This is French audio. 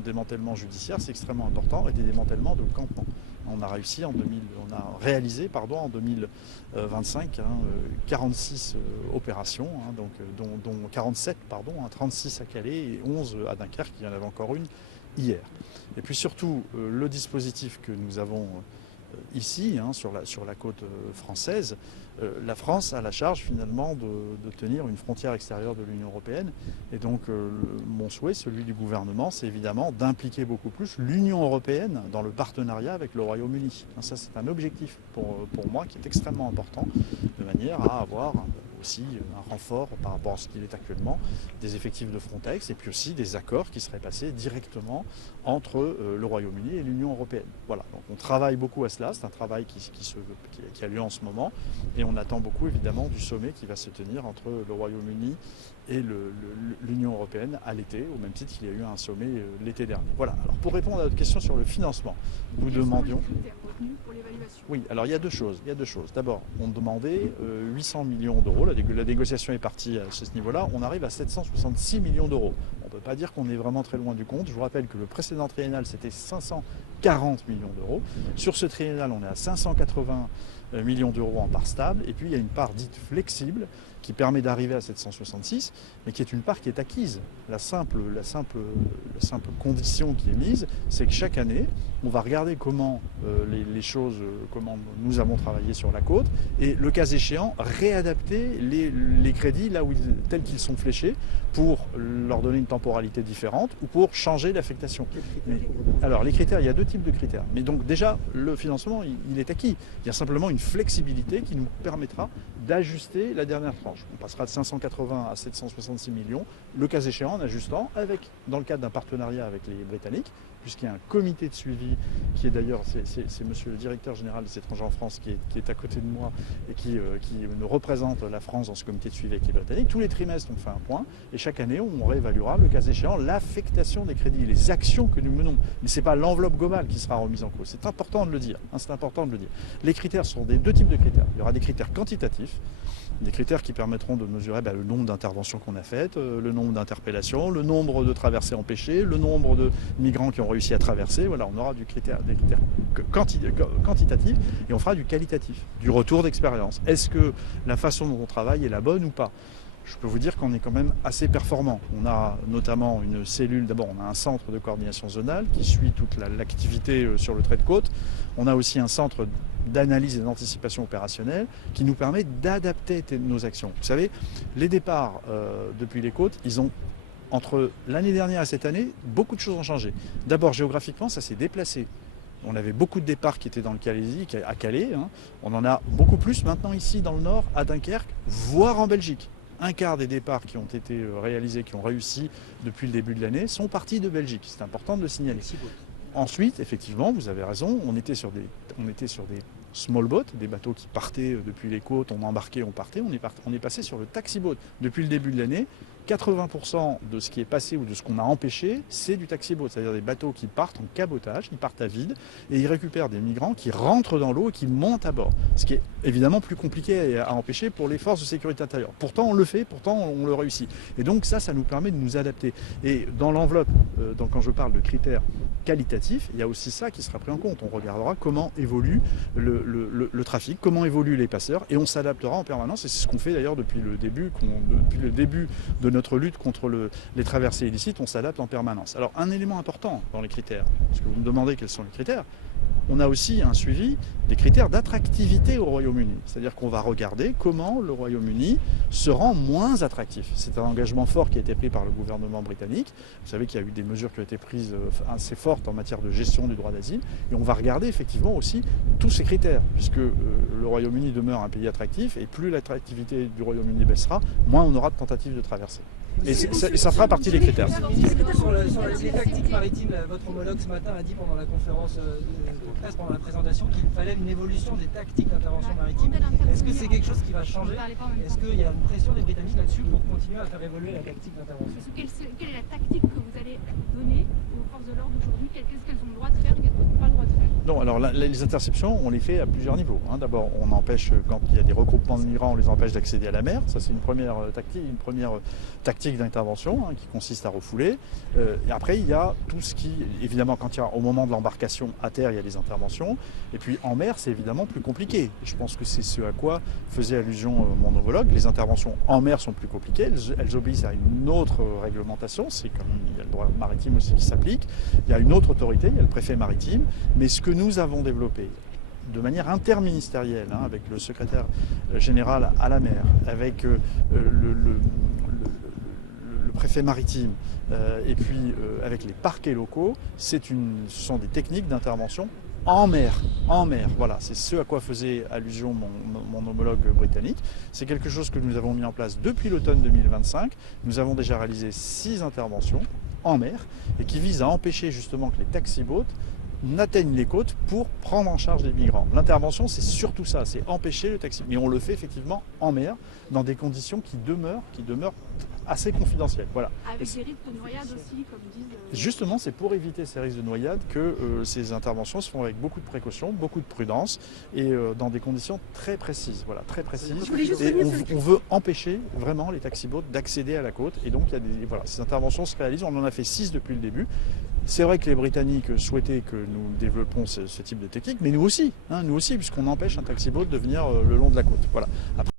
démantèlement judiciaire, c'est extrêmement important, et des démantèlements de campements. On a réussi en 2000, on a réalisé en 2025 46 opérations, dont 47, 36 à Calais et 11 à Dunkerque. Il y en avait encore une hier. Et puis surtout, le dispositif que nous avons ici, sur la côte française, la France a la charge finalement de tenir une frontière extérieure de l'Union européenne. Et donc mon souhait, celui du gouvernement, c'est évidemment d'impliquer beaucoup plus l'Union européenne dans le partenariat avec le Royaume-Uni. Ça, c'est un objectif pour moi qui est extrêmement important, de manière à avoir aussi un renfort par rapport à ce qu'il est actuellement, des effectifs de Frontex et puis aussi des accords qui seraient passés directement entre le Royaume-Uni et l'Union européenne. Voilà, donc on travaille beaucoup à cela, c'est un travail qui a lieu en ce moment et on attend beaucoup évidemment du sommet qui va se tenir entre le Royaume-Uni et l'Union européenne à l'été, au même titre qu'il y a eu un sommet l'été dernier. Voilà, alors pour répondre à votre question sur le financement, nous demandions... Oui, alors il y a deux choses. D'abord, on demandait 800 millions d'euros. La négociation est partie à ce niveau-là. On arrive à 766 millions d'euros. On ne peut pas dire qu'on est vraiment très loin du compte. Je vous rappelle que le précédent triennal, c'était 540 millions d'euros. Sur ce triennal, on est à 580 millions d'euros en part stable. Et puis, il y a une part dite flexible qui permet d'arriver à 766, mais qui est une part qui est acquise. La simple condition qui est mise, c'est que chaque année, on va regarder comment les choses, comment nous avons travaillé sur la côte, et le cas échéant, réadapter les crédits là où tels qu'ils sont fléchés pour leur donner une temporalité différente ou pour changer l'affectation. Alors les critères, il y a deux types de critères. Mais donc déjà, le financement, il est acquis. Il y a simplement une flexibilité qui nous permettra d'ajuster la dernière tranche. On passera de 580 à 766 millions, le cas échéant en ajustant dans le cadre d'un partenariat avec les Britanniques, puisqu'il y a un comité de suivi qui est d'ailleurs, c'est monsieur le directeur général des étrangers en France qui est à côté de moi et qui nous représente la France dans ce comité de suivi avec les Britanniques. Tous les trimestres, on fait un point et chaque année, on réévaluera, le cas échéant, l'affectation des crédits, les actions que nous menons. Mais ce n'est pas l'enveloppe globale qui sera remise en cause. C'est important de le dire. Les critères sont deux types de critères. Il y aura des critères quantitatifs, des critères qui permettront de mesurer le nombre d'interventions qu'on a faites, le nombre d'interpellations, le nombre de traversées empêchées, le nombre de migrants qui ont réussi à traverser. Voilà, on aura des critères quantitatifs et on fera du qualitatif, du retour d'expérience. Est-ce que la façon dont on travaille est la bonne ou pas ? Je peux vous dire qu'on est quand même assez performant. On a notamment une cellule, d'abord on a un centre de coordination zonale qui suit toute l'activité sur le trait de côte. On a aussi un centre d'analyse et d'anticipation opérationnelle qui nous permet d'adapter nos actions. Vous savez, les départs depuis les côtes, entre l'année dernière et cette année, beaucoup de choses ont changé. D'abord géographiquement, ça s'est déplacé. On avait beaucoup de départs qui étaient dans le Calaisie, à Calais. On en a beaucoup plus maintenant ici dans le nord, à Dunkerque, voire en Belgique. Un quart des départs qui ont été réalisés, qui ont réussi depuis le début de l'année, sont partis de Belgique. C'est important de le signaler. Ensuite, effectivement, vous avez raison, on était sur des small boats, des bateaux qui partaient depuis les côtes, on embarquait, on partait. On est passé sur le taxi boat. Depuis le début de l'année, 80% de ce qui est passé ou de ce qu'on a empêché, c'est du taxi boat, c'est-à-dire des bateaux qui partent en cabotage, ils partent à vide et ils récupèrent des migrants qui rentrent dans l'eau et qui montent à bord. Ce qui est évidemment plus compliqué à empêcher pour les forces de sécurité intérieure. Pourtant on le fait, pourtant on le réussit. Et donc ça nous permet de nous adapter. Et dans l'enveloppe, quand je parle de critères qualitatifs, il y a aussi ça qui sera pris en compte. On regardera comment évolue le trafic, comment évoluent les passeurs et on s'adaptera en permanence. Et c'est ce qu'on fait d'ailleurs depuis le début de notre lutte contre les traversées illicites, on s'adapte en permanence. Alors un élément important dans les critères, parce que vous me demandez quels sont les critères, on a aussi un suivi des critères d'attractivité au Royaume-Uni. C'est-à-dire qu'on va regarder comment le Royaume-Uni se rend moins attractif. C'est un engagement fort qui a été pris par le gouvernement britannique. Vous savez qu'il y a eu des mesures qui ont été prises assez fortes en matière de gestion du droit d'asile. Et on va regarder effectivement aussi tous ces critères, puisque le Royaume-Uni demeure un pays attractif et plus l'attractivité du Royaume-Uni baissera, moins on aura de tentatives de traversée. Et ça fera partie des critères. Sur les tactiques maritimes, votre homologue ce matin a dit pendant la conférence de presse, pendant la présentation, qu'il fallait une évolution des tactiques d'intervention maritime. Est-ce que c'est quelque chose qui va changer? Est-ce qu'il y a une pression des Britanniques là-dessus pour continuer à faire évoluer la tactique d'intervention? Quelle est la tactique que vous allez donner aux forces de l'ordre aujourd'hui? Qu'est-ce qu'elles ont le droit de faire et qu'elles n'ont pas le droit de faire? Non, alors les interceptions, on les fait à plusieurs niveaux. D'abord, on empêche, quand il y a des regroupements de migrants, on les empêche d'accéder à la mer. Ça, c'est une première tactique tactique d'intervention qui consiste à refouler. Et après, il y a tout ce qui, évidemment, au moment de l'embarcation à terre, il y a des interventions. Et puis en mer, c'est évidemment plus compliqué. Je pense que c'est ce à quoi faisait allusion mon homologue. Les interventions en mer sont plus compliquées. Elles obéissent à une autre réglementation. C'est comme il y a le droit maritime aussi qui s'applique. Il y a une autre autorité, il y a le préfet maritime. Mais ce que nous avons développé de manière interministérielle, avec le secrétaire général à la mer, avec le préfet maritime et puis avec les parquets locaux, ce sont des techniques d'intervention en mer. Voilà, c'est ce à quoi faisait allusion mon homologue britannique. C'est quelque chose que nous avons mis en place depuis l'automne 2025. Nous avons déjà réalisé 6 interventions en mer et qui visent à empêcher justement que les taxi-boats n'atteignent les côtes pour prendre en charge les migrants. L'intervention, c'est surtout ça, c'est empêcher le taxi. Mais on le fait effectivement en mer, dans des conditions qui demeurent assez confidentielles. Voilà. Avec des risques de noyade aussi, comme disent... Justement, c'est pour éviter ces risques de noyade que ces interventions se font avec beaucoup de précaution, beaucoup de prudence et dans des conditions très précises. Voilà, très précises. Et on veut empêcher vraiment les taxi-boats d'accéder à la côte. Et donc, ces interventions se réalisent. On en a fait 6 depuis le début. C'est vrai que les Britanniques souhaitaient que nous développons ce type de technique, mais nous aussi, puisqu'on empêche un taxi-boat de venir le long de la côte. Voilà. Après,